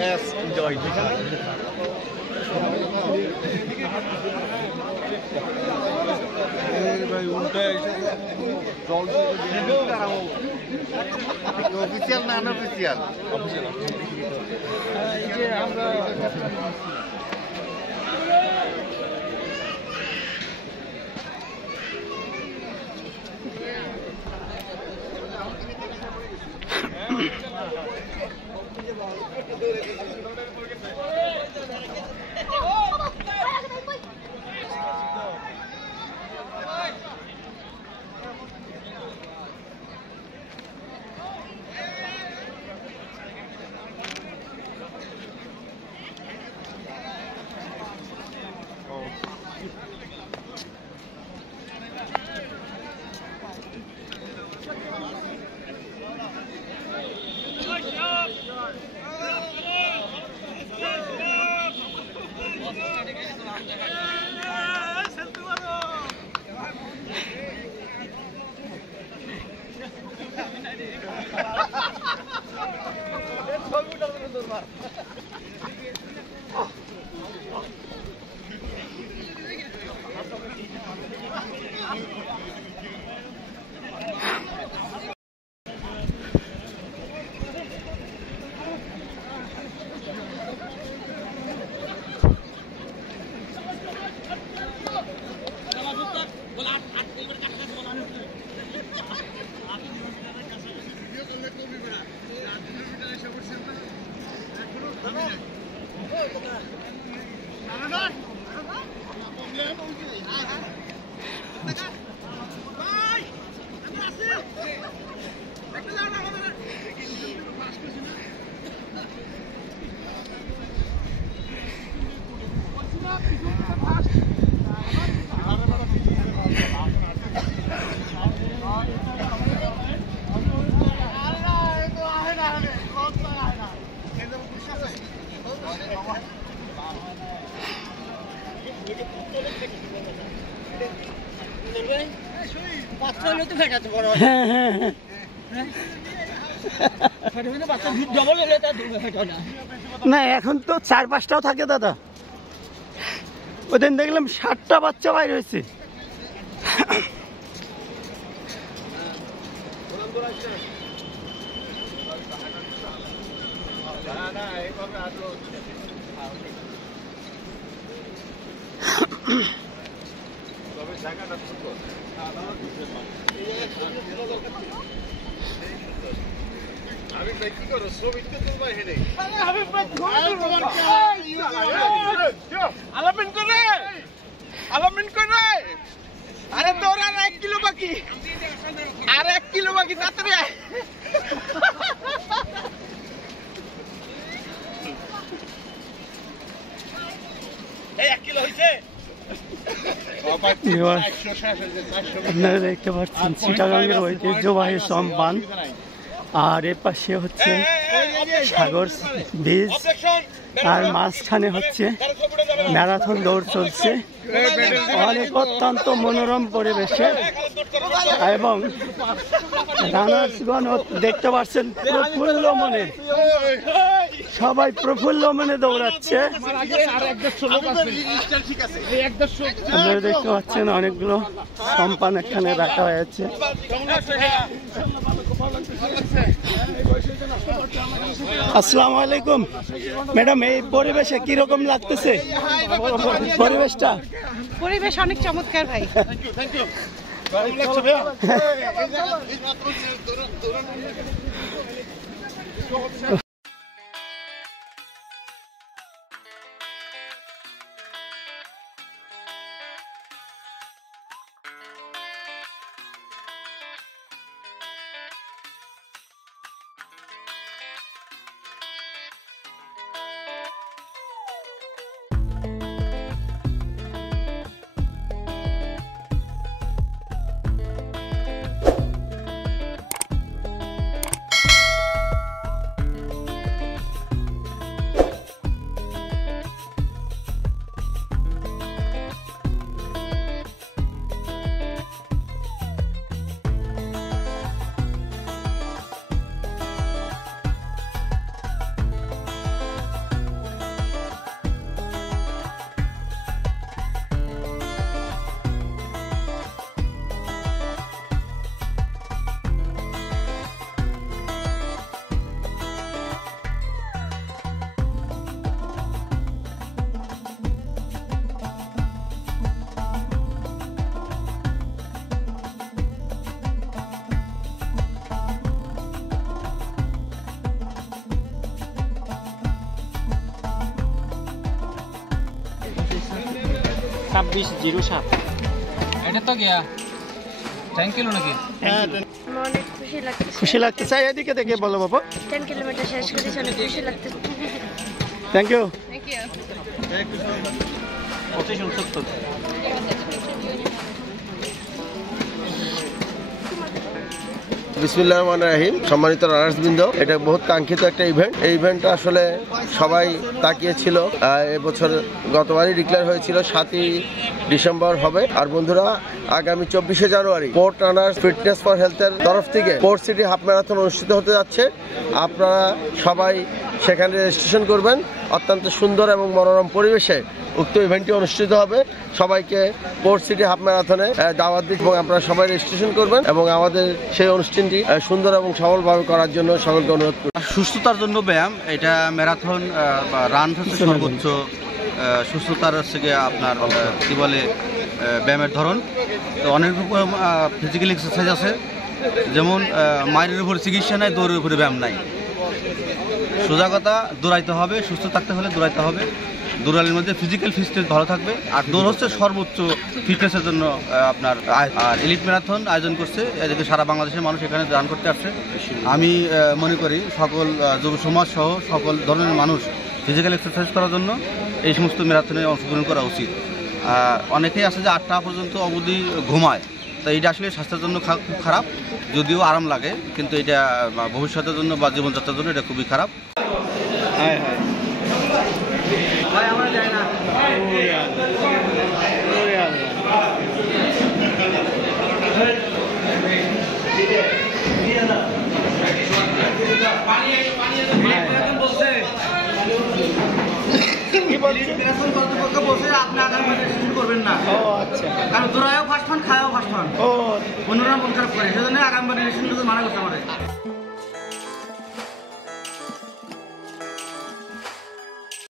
Yes, enjoy. Official না unofficial? এই যে আমরা না এখন তো 4-5টাও থাকে দাদা। ওদিন দেখলাম 7টা বাচ্চা বাইর হয়েছে। আরে তোর আর 1 কিলো বাকি, আর 1 কিলো বাকি তাড়াতাড়ি আয়। এই 1 কিলো হইছে। আপনারা দেখতে পাচ্ছেন চিটাগাঙ্গের ঐতিহ্যবাহী সম্পান, আর এর পাশে হচ্ছে সাগর বীজ, আর মাঝখানে হচ্ছে ম্যারাথন দৌড় চলছে অনেক অত্যন্ত মনোরম পরিবেশে। এবং রানার্সগণ দেখতে পাচ্ছেন প্রফুল্ল মনে, সবাই প্রফুল্ল মনে দৌড়াচ্ছে। আপনারা দেখতে পাচ্ছেন অনেকগুলো সম্পান এখানে রাখা হয়েছে। আসসালামু আলাইকুম ম্যাডাম, এই পরিবেশে কিরকম লাগতেছে? পরিবেশটা পরিবেশ অনেক চমৎকার ভাই। 2607। এটা তো গিয়া থ্যাংক ইউ নাকি অনেক খুশি লাগতেছে। খুশি লাগতেছে, এদিকে দেখে বলো বাবু। 10 কিলোমিটার শেষ করেছি, অনেক খুশি লাগতেছে। Thank you. Thank you. বিসমিল্লাহির রহমানির রহিম। সম্মানিত রানার্সবৃন্দ, এটা বহুত কাঙ্ক্ষিত একটা ইভেন্ট। এই ইভেন্টটা আসলে সবাই তাকিয়েছিল। এবছর গতবারই ডিক্লেয়ার হয়েছিল 7ই ডিসেম্বর হবে। আর বন্ধুরা, আগামী 24শে জানুয়ারি পোর্ট রানার্স ফিটনেস ফর হেলথের তরফ থেকে পোর্ট সিটি হাফ ম্যারাথন অনুষ্ঠিত হতে যাচ্ছে। আপনারা সবাই সেখানে রেজিস্ট্রেশন করবেন। অত্যন্ত সুন্দর এবং মনোরম পরিবেশে উক্ত ইভেন্টটি অনুষ্ঠিত হবে। সবাইকে পোর্ট সিটি হাফ ম্যারাথনে দাওয়াত দিই এবং আপনারা সবাই রেজিস্ট্রেশন করবেন এবং আমাদের সেই অনুষ্ঠানটি সুন্দর এবং সফলভাবে করার জন্য সকলকে অনুরোধ করি। সুস্থতার জন্য ব্যায়াম, এটা ম্যারাথন বা রান হচ্ছে সর্বোচ্চ সুস্থতার হচ্ছে গিয়ে আপনার কী বলে ব্যায়ামের ধরন। তো অনেক রকম ফিজিক্যাল এক্সারসাইজ আছে, যেমন মায়ের উপরে চিকিৎসা নাই, দৌড়ের উপরে ব্যায়াম নাই। সোজা কথা, দৌড়াইতে হবে, সুস্থ থাকতে হলে দৌড়াইতে হবে। দৌড়ালের মধ্যে ফিজিক্যাল ফিটনেস ভালো থাকবে। আর দৌড় হচ্ছে সর্বোচ্চ ফিটনেসের জন্য আপনার। আর এলিট ম্যারাথন আয়োজন করছে, এদিকে সারা বাংলাদেশের মানুষ এখানে রান করতে আসছে। আমি মনে করি সকল যুব সমাজ সহ সকল ধরনের মানুষ ফিজিক্যাল এক্সারসাইজ করার জন্য এই সমস্ত ম্যারাথনে অংশগ্রহণ করা উচিত। অনেকেই আছে যে 8টা পর্যন্ত অবধি ঘুমায়, তো এইটা আসলে স্বাস্থ্যের জন্য খুব খারাপ। যদিও আরাম লাগে, কিন্তু এটা ভবিষ্যতের জন্য বা জীবনযাত্রার জন্য এটা খুবই খারাপ। আপনি আগামী করবেন না, কারণ দৌড়ায়ও ফার্স্ট ফান্ড, খায়ও ফার্স্ট ফান্ড, অন্যরা মন খারাপ করে, সেজন্য আগামী মানা করতে পারে।